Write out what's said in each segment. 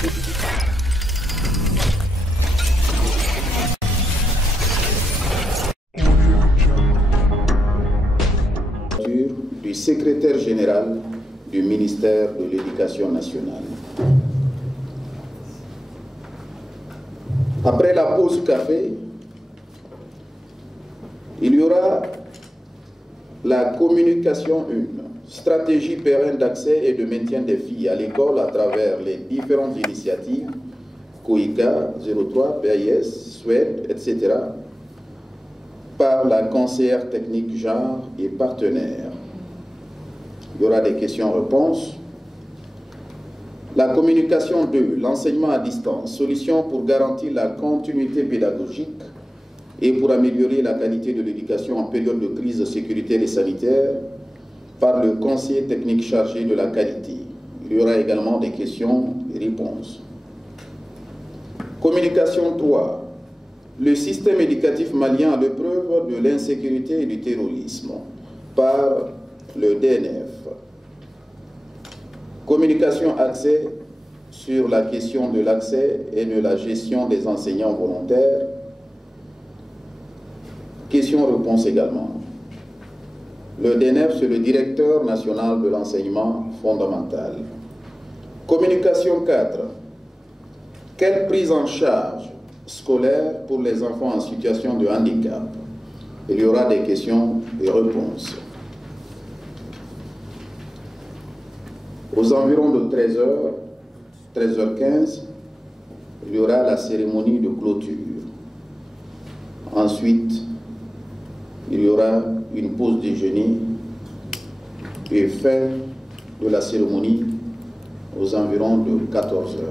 Du secrétaire général du ministère de l'Éducation nationale. Après la pause café, il y aura la communication 1, stratégie pérenne d'accès et de maintien des filles à l'école à travers les différentes initiatives, COICA, 03, PAIS, SUED, etc., par la conseillère technique genre et partenaires. Il y aura des questions-réponses. La communication 2, l'enseignement à distance, solution pour garantir la continuité pédagogique et pour améliorer la qualité de l'éducation en période de crise sécuritaire et sanitaire, par le conseiller technique chargé de la qualité. Il y aura également des questions et réponses. Communication 3, le système éducatif malien à l'épreuve de l'insécurité et du terrorisme, par le DNF. Communication accès sur la question de l'accès et de la gestion des enseignants volontaires. Question-réponse également. Le DNF, c'est le directeur national de l'enseignement fondamental. Communication 4. Quelle prise en charge scolaire pour les enfants en situation de handicap? Il y aura des questions et réponses. Aux environs de 13h, 13h15, il y aura la cérémonie de clôture. Ensuite, il y aura une pause déjeuner et fin de la cérémonie aux environs de 14h.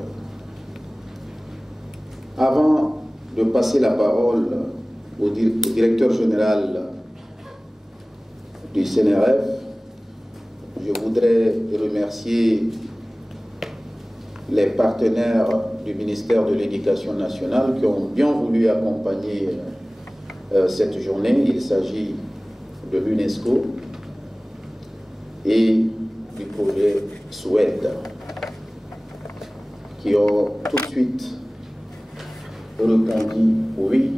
Avant de passer la parole au directeur général du CNRF, je voudrais remercier les partenaires du ministère de l'Éducation nationale qui ont bien voulu accompagner cette journée. Il s'agit de l'UNESCO et du projet SUED qui ont tout de suite répondu oui.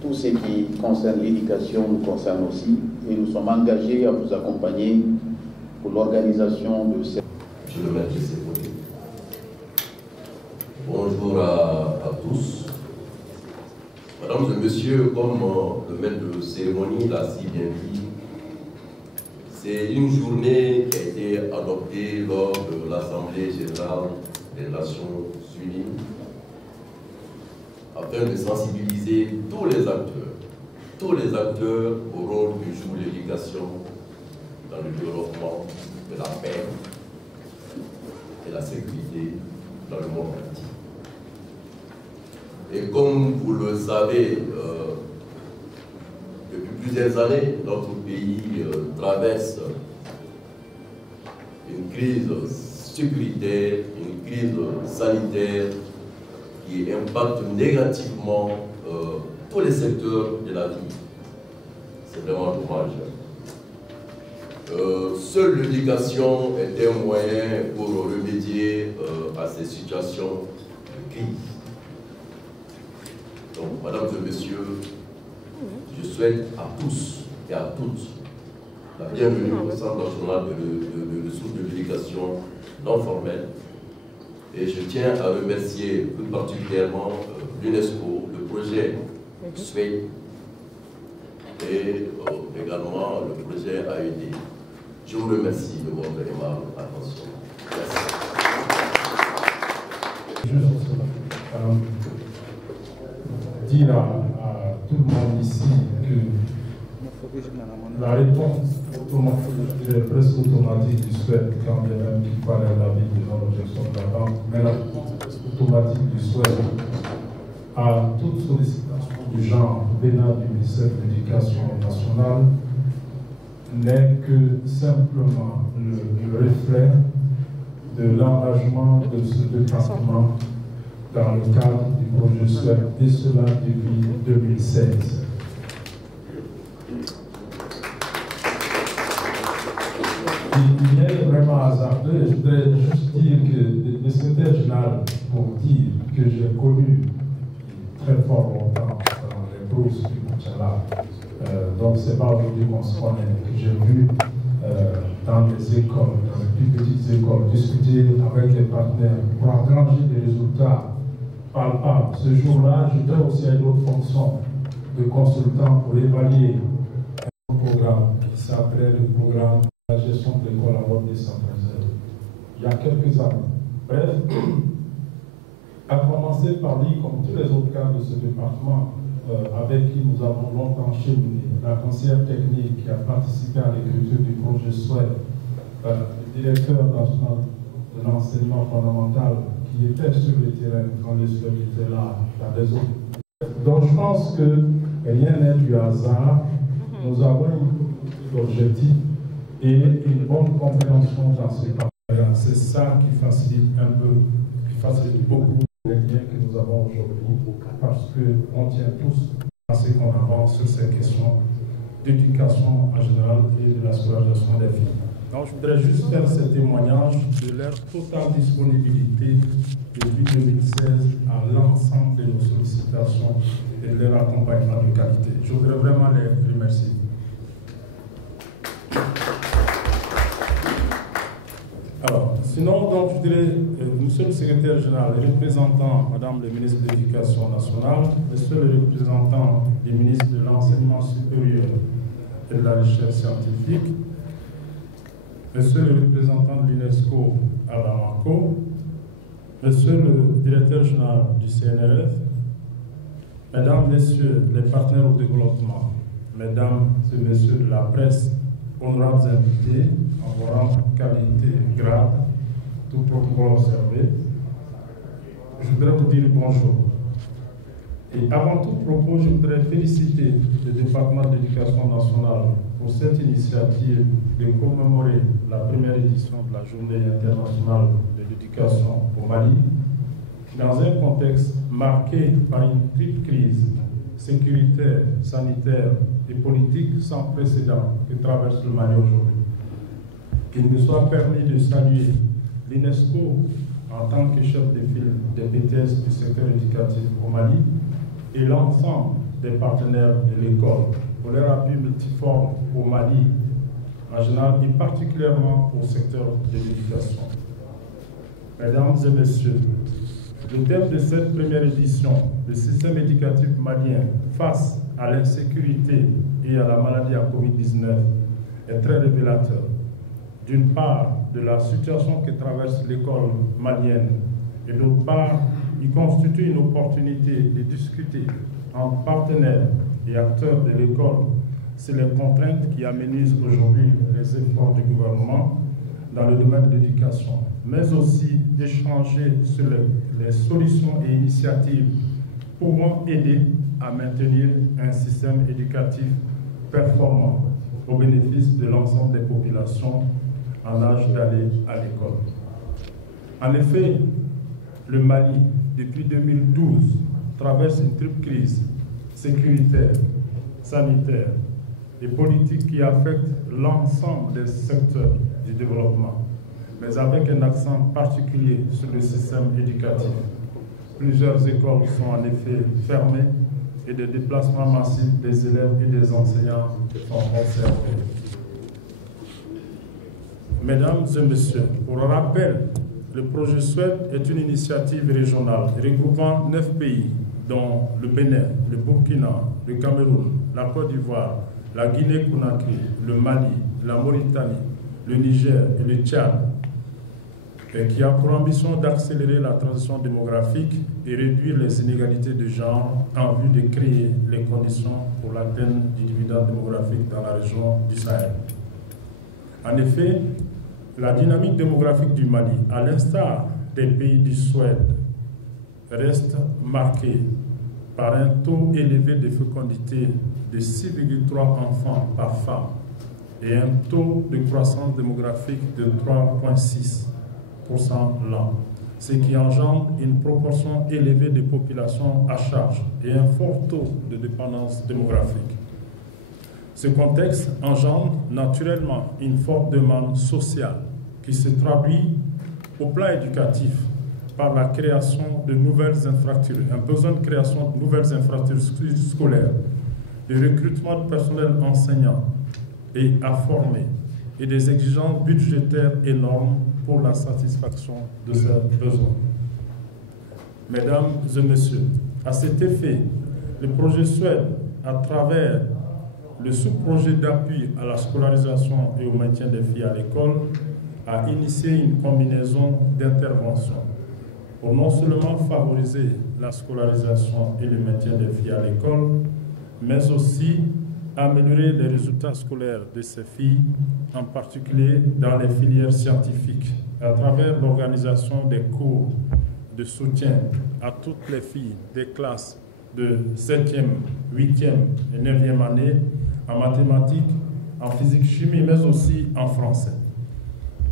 Tout ce qui concerne l'éducation nous concerne aussi et nous sommes engagés à vous accompagner pour l'organisation de cette... Je le mets de ses côtés. Bonjour à tous. Mesdames et messieurs, comme le maître de cérémonie l'a si bien dit, c'est une journée qui a été adoptée lors de l'Assemblée générale des Nations unies afin de sensibiliser tous les acteurs au rôle que joue l'éducation dans le développement de la paix et la sécurité dans le monde entier. Et comme vous le savez, depuis plusieurs années, notre pays traverse une crise sécuritaire, une crise sanitaire qui impacte négativement tous les secteurs de la vie. C'est vraiment dommage. Seule l'éducation est un moyen pour remédier à ces situations de crise. Donc, mesdames et messieurs, je souhaite à tous et à toutes la bienvenue au Centre national de ressources de l'éducation non formelle. Et je tiens à remercier plus particulièrement l'UNESCO, le projet SUED et également le projet AED. Je vous remercie de votre aimable attention. Merci. Dire à tout le monde ici que la réponse presque automatique du SUED, quand bien même qu'il fallait l'avis de non-objection de la banque, mais la réponse automatique du SUED à toute sollicitation du genre venant du ministère de l'Éducation nationale n'est que simplement le reflet de l'engagement de ce département dans le cadre du projet SUED, et cela depuis 2016. Il est vraiment hasardeux, je voudrais juste dire que le secrétaire secrétaire général pour dire que j'ai connu très fort longtemps les brousses du Koutiala. Donc c'est pas aujourd'hui qu'on se connaît, que j'ai vu dans les écoles, dans les plus petites écoles, discuter avec les partenaires pour engranger des résultats palpables. Ce jour-là, j'étais aussi à une autre fonction de consultant pour évaluer un programme qui s'appelait le programme de la gestion de l'école en mode décentralisé. Il y a quelques années. Bref, à commencer par lui, comme tous les autres cadres de ce département, avec qui nous avons longtemps cheminé, la conseillère technique qui a participé à l'écriture du projet SWED, le directeur national de l'enseignement fondamental qui était sur le terrain quand les SWED étaient là, dans les autres. Donc je pense que rien n'est du hasard. Nous avons un objectif et une bonne compréhension dans ce partenariat. C'est ça qui facilite un peu, qui facilite beaucoup les liens que nous avons aujourd'hui, parce qu'on tient tous à ce qu'on avance sur ces questions d'éducation en général et de la scolarisation des filles. Donc je voudrais juste faire ce témoignage de leur totale disponibilité depuis 2016 à l'ensemble de nos sollicitations et de leur accompagnement de qualité. Je voudrais vraiment les remercier. Alors, sinon, donc, je dirais, monsieur le secrétaire général, le représentant, madame le ministre de l'Éducation nationale, monsieur le représentant du ministre de l'Enseignement supérieur et de la recherche scientifique, monsieur le représentant de l'UNESCO à Bamako, monsieur le directeur général du CNRF, mesdames, messieurs les partenaires au développement, mesdames et messieurs de la presse, honorables invités, en vos rangs, qualité, grade, tout protocole observé, je voudrais vous dire bonjour. Et avant tout propos, je voudrais féliciter le département de l'Éducation nationale pour cette initiative de commémorer la première édition de la Journée internationale de l'éducation au Mali, dans un contexte marqué par une triple crise sécuritaire, sanitaire et politique sans précédent que traverse le Mali aujourd'hui. Qu'il me soit permis de saluer l'UNESCO en tant que chef de file des BTS du secteur éducatif au Mali et l'ensemble des partenaires de l'école pour leur appui multiforme au Mali en général et particulièrement au secteur de l'éducation. Mesdames et messieurs, le thème de cette première édition, le système éducatif malien face à l'insécurité et à la maladie à Covid-19, est très révélateur. D'une part, de la situation que traverse l'école malienne, et d'autre part, il constitue une opportunité de discuter entre partenaires et acteurs de l'école sur les contraintes qui amenuisent aujourd'hui les efforts du gouvernement dans le domaine de l'éducation, mais aussi d'échanger sur les solutions et initiatives pouvant aider à maintenir un système éducatif performant au bénéfice de l'ensemble des populations en âge d'aller à l'école. En effet, le Mali, depuis 2012, traverse une triple crise sécuritaire, sanitaire et politique qui affecte l'ensemble des secteurs du développement, mais avec un accent particulier sur le système éducatif. Plusieurs écoles sont en effet fermées et des déplacements massifs des élèves et des enseignants sont observés. Mesdames et messieurs, pour rappel, le projet SWED est une initiative régionale regroupant 9 pays, dont le Bénin, le Burkina, le Cameroun, la Côte d'Ivoire, la Guinée-Conakry, le Mali, la Mauritanie, le Niger et le Tchad, et qui a pour ambition d'accélérer la transition démographique et réduire les inégalités de genre en vue de créer les conditions pour l'atteinte du dividende démographique dans la région du Sahel. En effet, la dynamique démographique du Mali, à l'instar des pays du SWED, reste marquée par un taux élevé de fécondité de 6,3 enfants par femme et un taux de croissance démographique de 3,6% l'an, ce qui engendre une proportion élevée de populations à charge et un fort taux de dépendance démographique. Ce contexte engendre naturellement une forte demande sociale qui se traduit au plan éducatif par la création de nouvelles infrastructures, un besoin de création de nouvelles infrastructures scolaires, le recrutement de personnel enseignant et à former, et des exigences budgétaires énormes pour la satisfaction de ces besoins. Mesdames et messieurs, à cet effet, le projet Suède, à travers le sous-projet d'appui à la scolarisation et au maintien des filles à l'école, a initié une combinaison d'interventions pour non seulement favoriser la scolarisation et le maintien des filles à l'école, mais aussi améliorer les résultats scolaires de ces filles, en particulier dans les filières scientifiques, à travers l'organisation des cours de soutien à toutes les filles des classes de 7e, 8e et 9e année en mathématiques, en physique-chimie, mais aussi en français.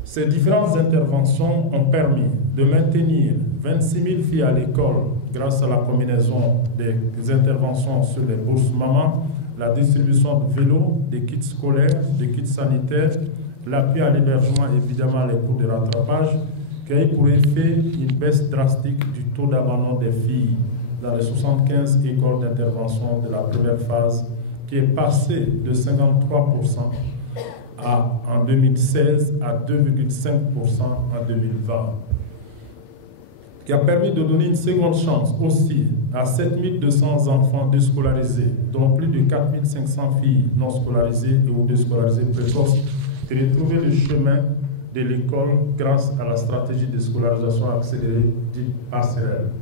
Ces différentes interventions ont permis de maintenir 26 000 filles à l'école grâce à la combinaison des interventions sur les bourses mamans, la distribution de vélos, des kits scolaires, des kits sanitaires, l'appui à l'hébergement et évidemment les cours de rattrapage, qui a eu pour effet une baisse drastique du taux d'abandon des filles dans les 75 écoles d'intervention de la première phase, qui est passé de 53% en 2016 à 2,5% en 2020, qui a permis de donner une seconde chance aussi à 7200 enfants déscolarisés, dont plus de 4500 filles non scolarisées ou déscolarisées précoces, de retrouver le chemin de l'école grâce à la stratégie de scolarisation accélérée dite ACL,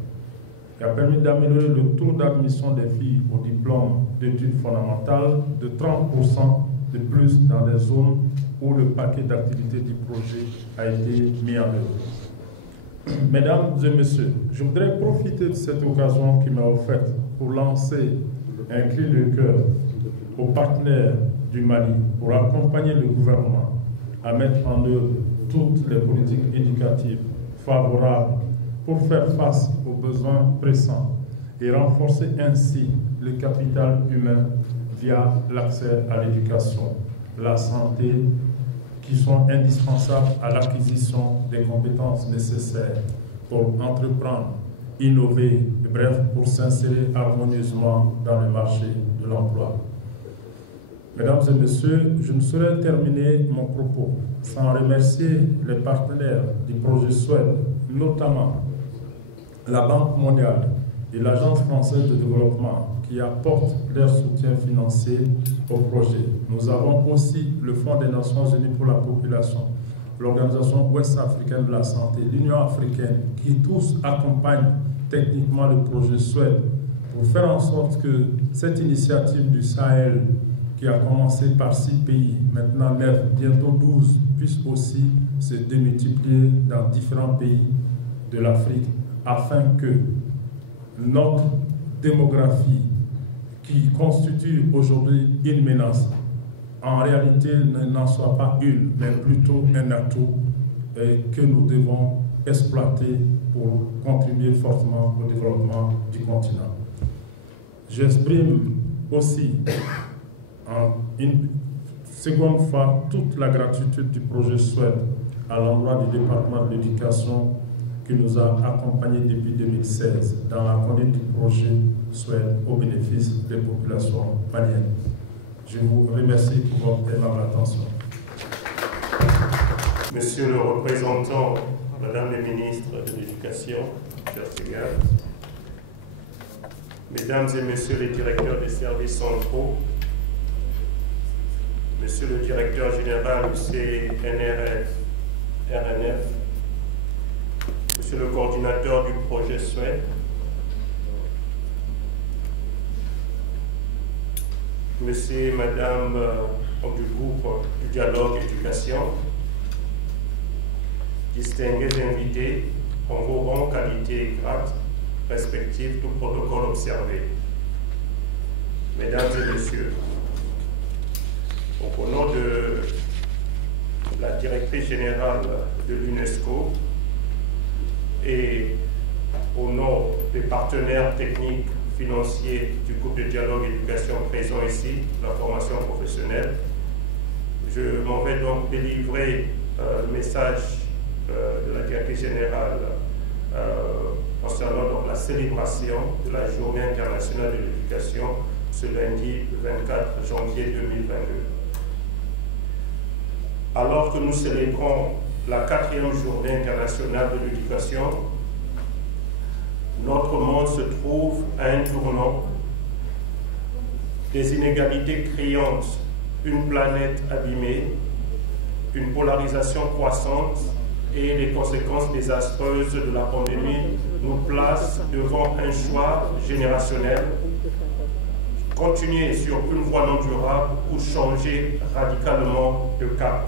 qui a permis d'améliorer le taux d'admission des filles au diplôme d'études fondamentales de 30% de plus dans des zones où le paquet d'activités du projet a été mis en œuvre. Mesdames et messieurs, je voudrais profiter de cette occasion qui m'a offerte pour lancer un cri de cœur aux partenaires du Mali pour accompagner le gouvernement à mettre en œuvre toutes les politiques éducatives favorables pour faire face aux besoins pressants et renforcer ainsi le capital humain via l'accès à l'éducation, la santé, qui sont indispensables à l'acquisition des compétences nécessaires pour entreprendre, innover, bref, pour s'insérer harmonieusement dans le marché de l'emploi. Mesdames et messieurs, je ne saurais terminer mon propos sans remercier les partenaires du projet Suède, notamment la Banque mondiale et l'Agence française de développement qui apportent leur soutien financier au projet. Nous avons aussi le Fonds des Nations Unies pour la population, l'Organisation ouest-africaine de la santé, l'Union africaine, qui tous accompagnent techniquement le projet Suède pour faire en sorte que cette initiative du Sahel, qui a commencé par 6 pays, maintenant 9, bientôt 12, puisse aussi se démultiplier dans différents pays de l'Afrique, afin que notre démographie, qui constitue aujourd'hui une menace, en réalité n'en soit pas une, mais plutôt un atout que nous devons exploiter pour contribuer fortement au développement du continent. J'exprime aussi une seconde fois toute la gratitude du projet Suède à l'endroit du département de l'éducation qui nous a accompagnés depuis 2016 dans la conduite du projet Suède au bénéfice des populations maliennes. Je vous remercie pour votre aimable attention. Monsieur le représentant, Madame le ministre de l'Éducation, chers collègues, Mesdames et Messieurs les directeurs des services centraux, Monsieur le directeur général du CNRF, RNF, Monsieur le coordinateur du projet Suède, Monsieur et Madame du groupe du dialogue éducation, distingués invités en vos rangs, qualités et grades respectifs, tout protocole observé. Mesdames et Messieurs, au nom de la directrice générale de l'UNESCO et au nom des partenaires techniques financiers du groupe de dialogue éducation présent ici, la formation professionnelle, je m'en vais donc délivrer le message de la directrice générale célébration de la Journée internationale de l'éducation ce lundi 24 janvier 2022. Alors que nous célébrons la 4e Journée internationale de l'éducation, notre monde se trouve à un tournant. Des inégalités criantes, une planète abîmée, une polarisation croissante et les conséquences désastreuses de la pandémie nous placent devant un choix générationnel: continuer sur une voie non durable ou changer radicalement de cap.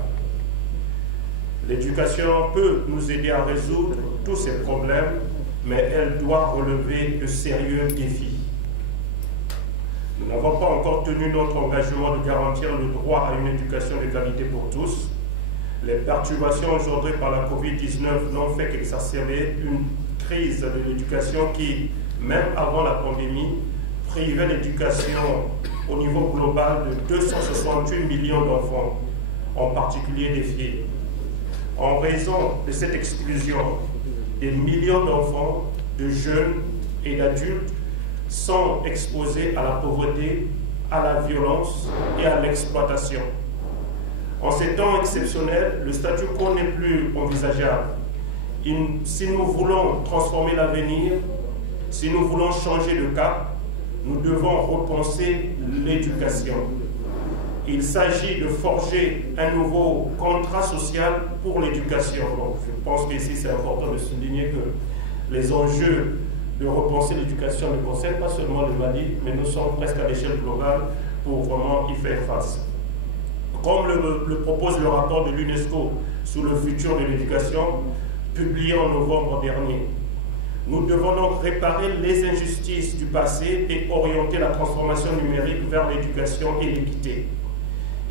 L'éducation peut nous aider à résoudre tous ces problèmes, mais elle doit relever de sérieux défis. Nous n'avons pas encore tenu notre engagement de garantir le droit à une éducation de qualité pour tous. Les perturbations engendrées par la COVID-19 n'ont fait qu'exacerber une crise de l'éducation qui, même avant la pandémie, privait l'éducation au niveau global de 268 millions d'enfants, en particulier des filles. En raison de cette exclusion, des millions d'enfants, de jeunes et d'adultes sont exposés à la pauvreté, à la violence et à l'exploitation. En ces temps exceptionnels, le statu quo n'est plus envisageable. Si nous voulons transformer l'avenir, si nous voulons changer de cap, nous devons repenser l'éducation. Il s'agit de forger un nouveau contrat social pour l'éducation. Donc, je pense qu'ici, c'est important de souligner que les enjeux de repenser l'éducation ne concernent pas seulement le Mali, mais nous sommes presque à l'échelle globale pour vraiment y faire face. Comme le propose le rapport de l'UNESCO sur le futur de l'éducation, publié en novembre dernier, nous devons donc réparer les injustices du passé et orienter la transformation numérique vers l'éducation et l'équité.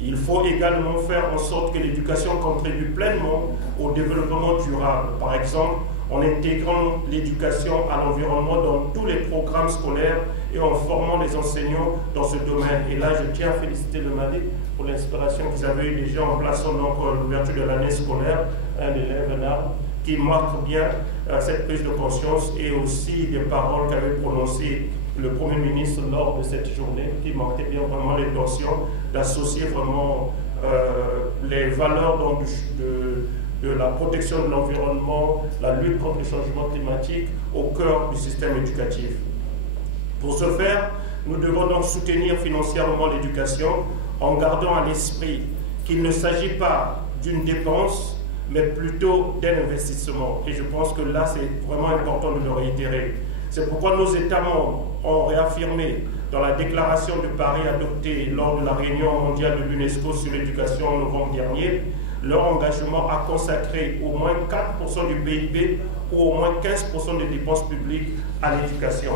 Il faut également faire en sorte que l'éducation contribue pleinement au développement durable, par exemple en intégrant l'éducation à l'environnement dans tous les programmes scolaires et en formant les enseignants dans ce domaine. Et là, je tiens à féliciter le Mali pour l'inspiration qu'ils avaient eu déjà en plaçant donc l'ouverture de l'année scolaire, un élève là, qui marque bien cette prise de conscience et aussi des paroles qu'avait prononcées le Premier ministre lors de cette journée, qui marquait bien vraiment l'intention d'associer vraiment les valeurs donc, de la protection de l'environnement, la lutte contre le changement climatique au cœur du système éducatif. Pour ce faire, nous devons donc soutenir financièrement l'éducation en gardant à l'esprit qu'il ne s'agit pas d'une dépense, mais plutôt d'un investissement. Et je pense que là, c'est vraiment important de le réitérer. C'est pourquoi nos États membres ont réaffirmé dans la déclaration de Paris adoptée lors de la réunion mondiale de l'UNESCO sur l'éducation en novembre dernier, leur engagement à consacrer au moins 4% du PIB ou au moins 15% des dépenses publiques à l'éducation.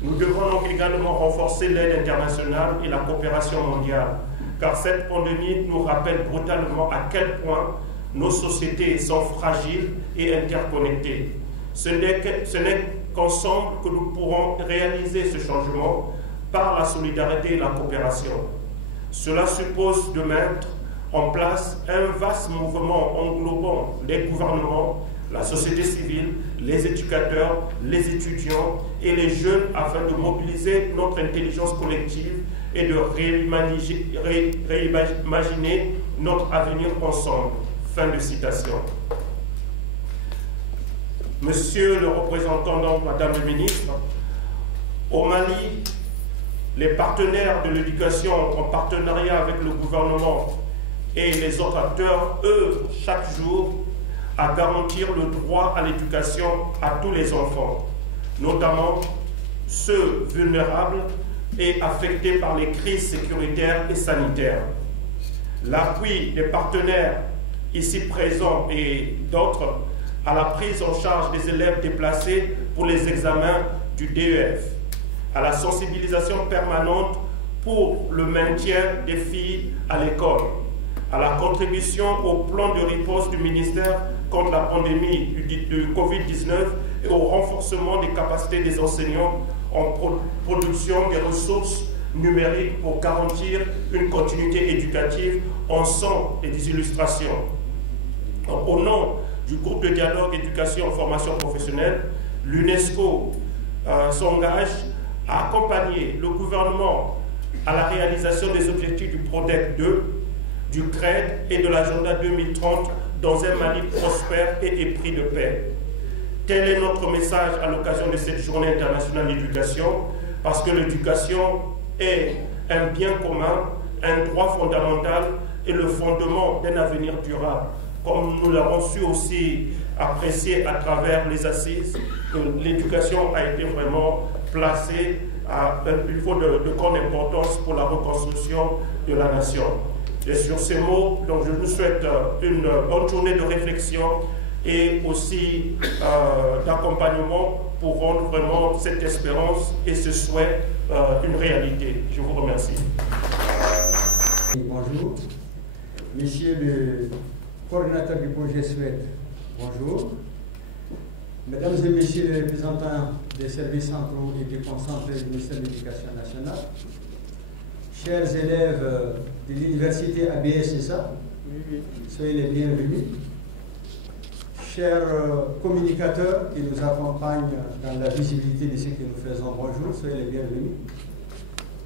Nous devons donc également renforcer l'aide internationale et la coopération mondiale, car cette pandémie nous rappelle brutalement à quel point nos sociétés sont fragiles et interconnectées. Ce n'est qu'ensemble que nous pourrons réaliser ce changement par la solidarité et la coopération. Cela suppose de mettre en place un vaste mouvement englobant les gouvernements, la société civile, les éducateurs, les étudiants et les jeunes afin de mobiliser notre intelligence collective et de réimaginer notre avenir ensemble. Fin de citation. Monsieur le représentant, donc, Madame le ministre, au Mali, les partenaires de l'éducation en partenariat avec le gouvernement et les autres acteurs œuvrent chaque jour à garantir le droit à l'éducation à tous les enfants, notamment ceux vulnérables et affectés par les crises sécuritaires et sanitaires. L'appui des partenaires ici présents et d'autres à la prise en charge des élèves déplacés pour les examens du DEF, à la sensibilisation permanente pour le maintien des filles à l'école, à la contribution au plan de riposte du ministère contre la pandémie de Covid-19 et au renforcement des capacités des enseignants en production des ressources numériques pour garantir une continuité éducative en son et des illustrations. Au nom du groupe de dialogue éducation et formation professionnelle, l'UNESCO s'engage à accompagner le gouvernement à la réalisation des objectifs du PRODEC 2, du CRED et de l'agenda 2030 dans un Mali prospère et épris de paix. Tel est notre message à l'occasion de cette journée internationale d'éducation, parce que l'éducation est un bien commun, un droit fondamental et le fondement d'un avenir durable. Comme nous l'avons su aussi apprécier à travers les assises, l'éducation a été vraiment placée à un niveau de grande importance pour la reconstruction de la nation. Et sur ces mots, donc je vous souhaite une bonne journée de réflexion et aussi d'accompagnement pour rendre vraiment cette espérance et ce souhait une réalité. Je vous remercie. Bonjour. Monsieur le coordinateur du projet SWED, bonjour. Mesdames et messieurs les représentants des services centraux et déconcentrés du ministère de l'Éducation nationale, chers élèves de l'université ABS-SA, soyez les bienvenus. Chers communicateurs qui nous accompagnent dans la visibilité de ce que nous faisons, bonjour, soyez les bienvenus.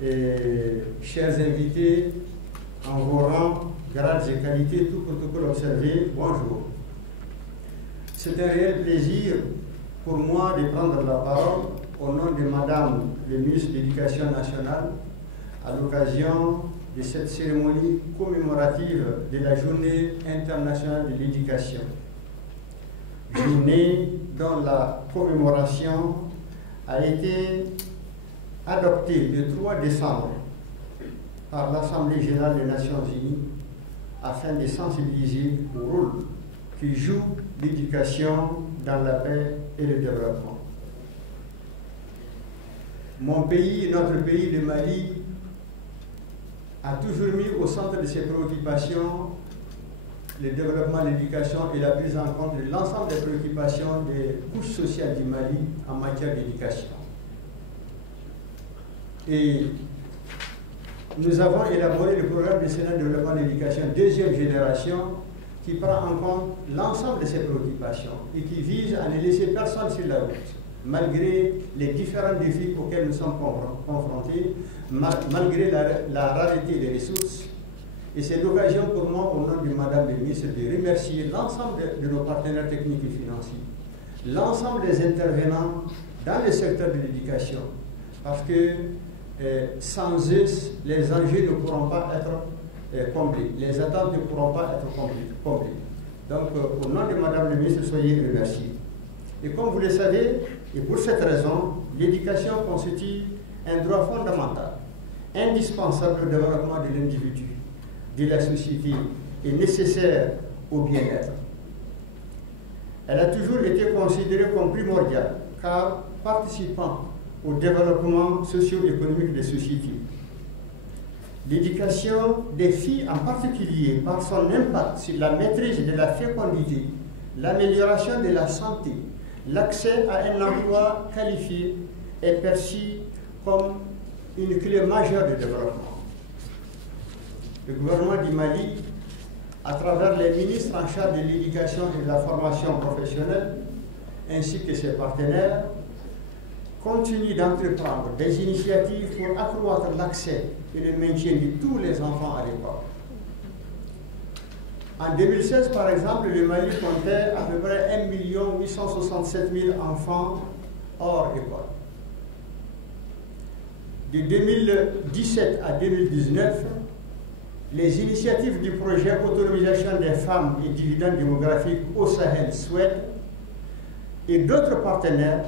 Et chers invités, en vos rangs, grades et qualités, tout protocole observé, bonjour. C'est un réel plaisir pour moi de prendre la parole au nom de Madame le ministre de l'Éducation nationale à l'occasion de cette cérémonie commémorative de la Journée internationale de l'éducation. Journée dont la commémoration a été adoptée le 3 décembre par l'Assemblée générale des Nations unies afin de sensibiliser au rôle que joue l'éducation dans la paix et le développement. Mon pays, notre pays, le Mali, a toujours mis au centre de ses préoccupations le développement de l'éducation et la prise en compte de l'ensemble des préoccupations des couches sociales du Mali en matière d'éducation. Et nous avons élaboré le programme national de développement de l'éducation deuxième génération qui prend en compte l'ensemble de ces préoccupations et qui vise à ne laisser personne sur la route, malgré les différents défis auxquels nous sommes confrontés, malgré la rareté des ressources. Et c'est l'occasion pour moi, au nom de Madame le ministre, de remercier l'ensemble de nos partenaires techniques et financiers, l'ensemble des intervenants dans le secteur de l'éducation, parce que sans eux, les enjeux ne pourront pas être comblés, les attentes ne pourront pas être comblées. Donc, au nom de Madame le ministre, soyez remerciés. Et comme vous le savez, et pour cette raison, l'éducation constitue un droit fondamental, indispensable au développement de l'individu, de la société et nécessaire au bien-être. Elle a toujours été considérée comme primordiale, car participant au développement socio-économique des sociétés. L'éducation des filles en particulier, par son impact sur la maîtrise de la fécondité, l'amélioration de la santé, l'accès à un emploi qualifié est perçu comme une clé majeure de développement. Le gouvernement du Mali, à travers les ministres en charge de l'éducation et de la formation professionnelle, ainsi que ses partenaires, continue d'entreprendre des initiatives pour accroître l'accès et le maintien de tous les enfants à l'école. En 2016, par exemple, le Mali comptait à peu près 1 867 000 enfants hors école. De 2017 à 2019, les initiatives du projet Autonomisation des femmes et dividendes démographiques au Sahel, SWED, et d'autres partenaires,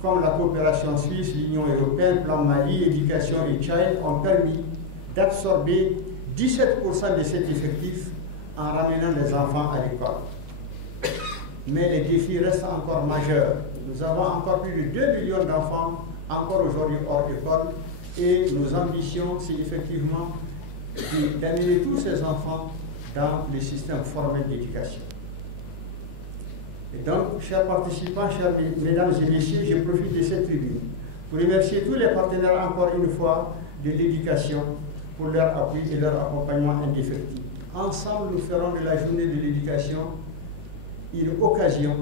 comme la coopération suisse, l'Union européenne, Plan Mali, Éducation et Child, ont permis d'absorber 17% de cet effectif en ramenant les enfants à l'école. Mais les défis restent encore majeurs. Nous avons encore plus de 2 millions d'enfants encore aujourd'hui hors école et nos ambitions, c'est effectivement d'amener tous ces enfants dans le système formel d'éducation. Et donc, chers participants, chers mesdames et messieurs, je profite de cette tribune pour remercier tous les partenaires encore une fois de l'éducation pour leur appui et leur accompagnement indéfectible. Ensemble, nous ferons de la journée de l'éducation une occasion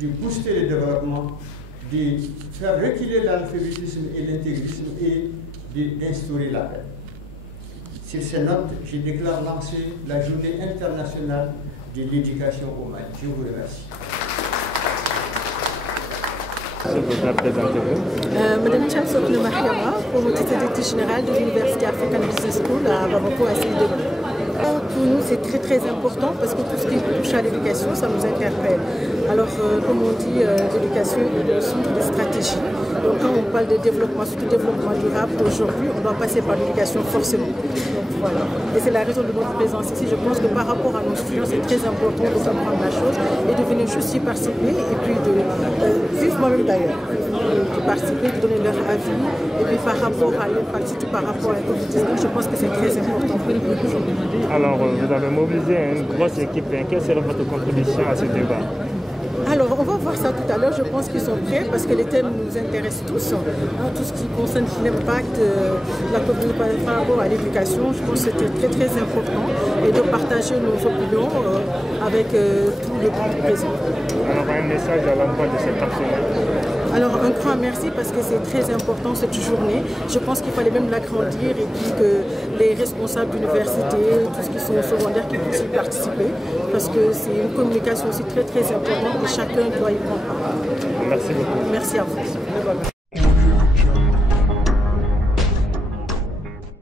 de booster le développement, de faire reculer l'alphabétisme et l'intégrisme et d'instaurer la paix. Sur ces notes, je déclare lancer la journée internationale de l'éducation au Mali. Je vous remercie. Madame Chamsokne Mariama, promotrice directrice générale de l'Université African Business School à Bamako, à Sénégal. Pour nous, c'est très très important parce que tout ce qui touche à l'éducation, ça nous interpelle. Alors, comme on dit, l'éducation est le centre de stratégie. Donc, quand on parle de développement, surtout développement durable, aujourd'hui, on doit passer par l'éducation forcément. Donc, voilà. Et c'est la raison de notre présence ici. Je pense que par rapport à nos étudiants, c'est très important de comprendre la chose et de venir juste y participer et puis de vivre moi-même d'ailleurs, de participer, de donner leur avis. Et puis par rapport à l'impact, surtout par rapport à la COVID-19, je pense que c'est très important pour nous. Alors, vous avez mobilisé une grosse équipe. Quelle sera votre contribution à ce débat? Alors, on va voir ça tout à l'heure. Je pense qu'ils sont prêts parce que les thèmes nous intéressent tous. Tout ce qui concerne l'impact de la COVID par rapport à l'éducation, je pense que c'était très très important et de partager nos opinions avec tout le monde présent. Alors, un message à l'endroit de cet actionnaire? Alors, un grand merci parce que c'est très important cette journée. Je pense qu'il fallait même l'agrandir et puis que les responsables d'université, tous ceux qui sont secondaires, qui puissent y participer parce que c'est une communication aussi très très importante et chacun doit y prendre part. Merci beaucoup. Merci à vous.